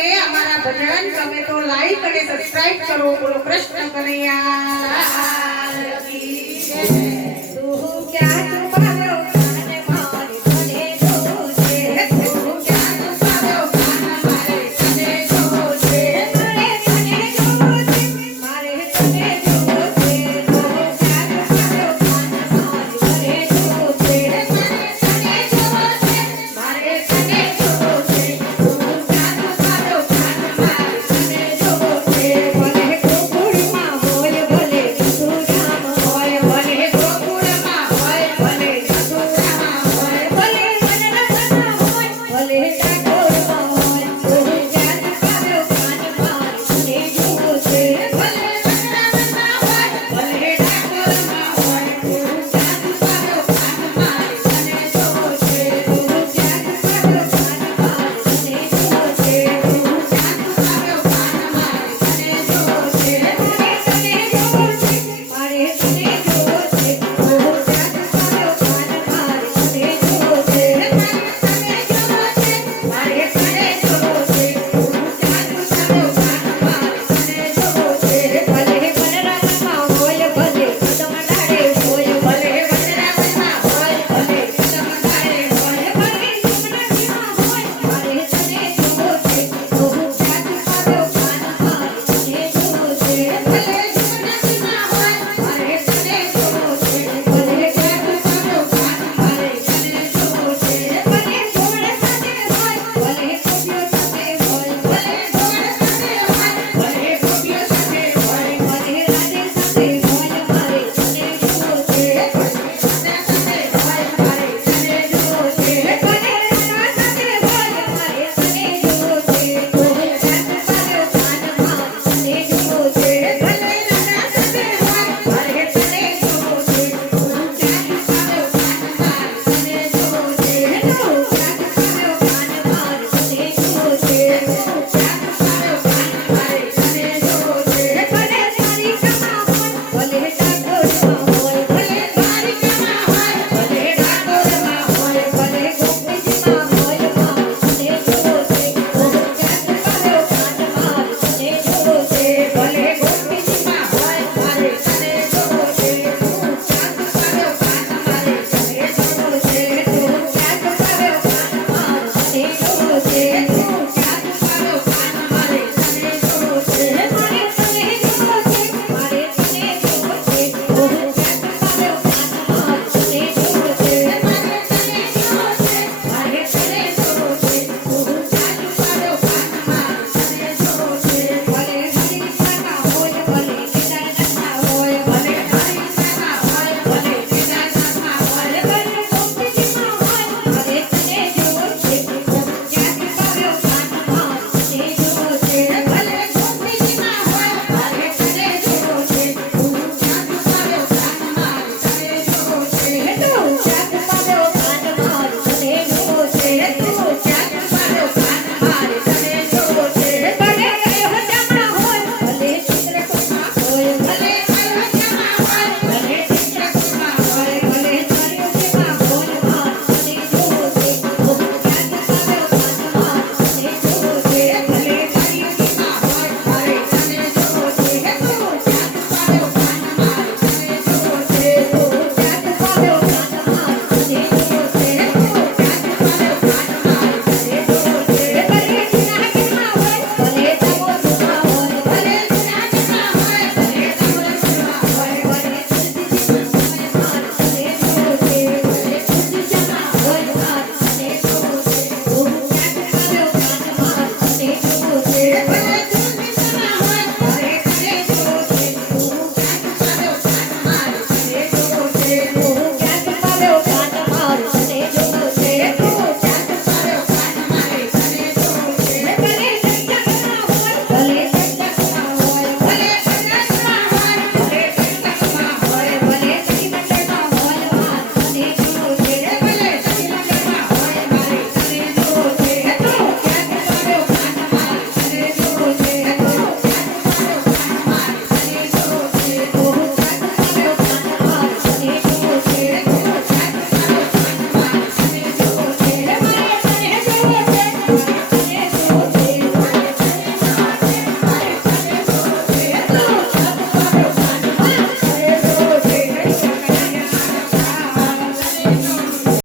તમને અમારા ભજન ગમે તો લાઈક અને સબસ્ક્રાઇબ કરો બોલો કૃષ્ણ કનૈયા. તું ક્યાં